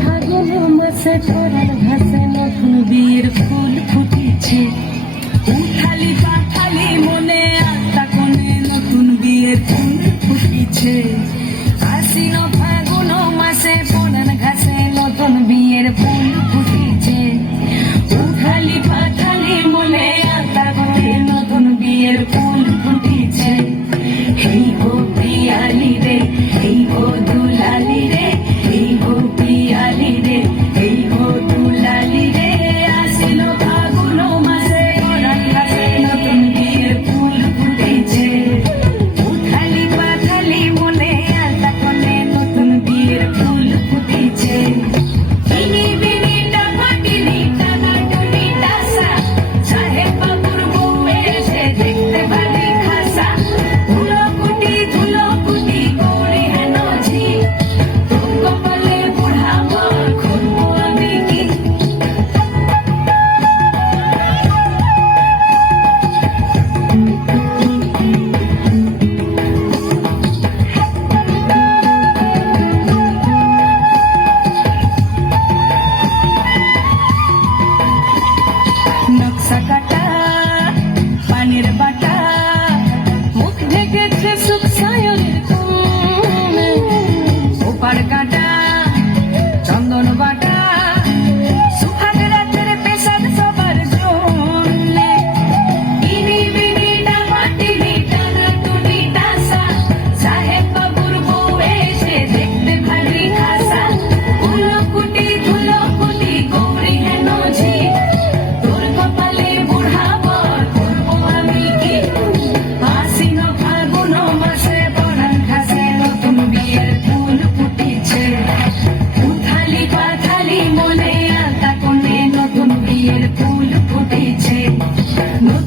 ফাগুন মাসে পরার নতুন বিয়ের ফুল ফুটেছে। উঠালি পাখালি মনে আত্মা কোণে নতুন বিয়ের ফুল ফুটেছে।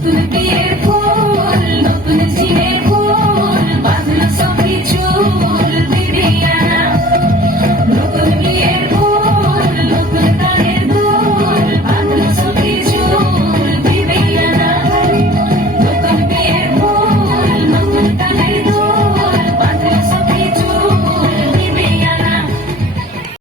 নতুন বিয়ের ফুল নতুন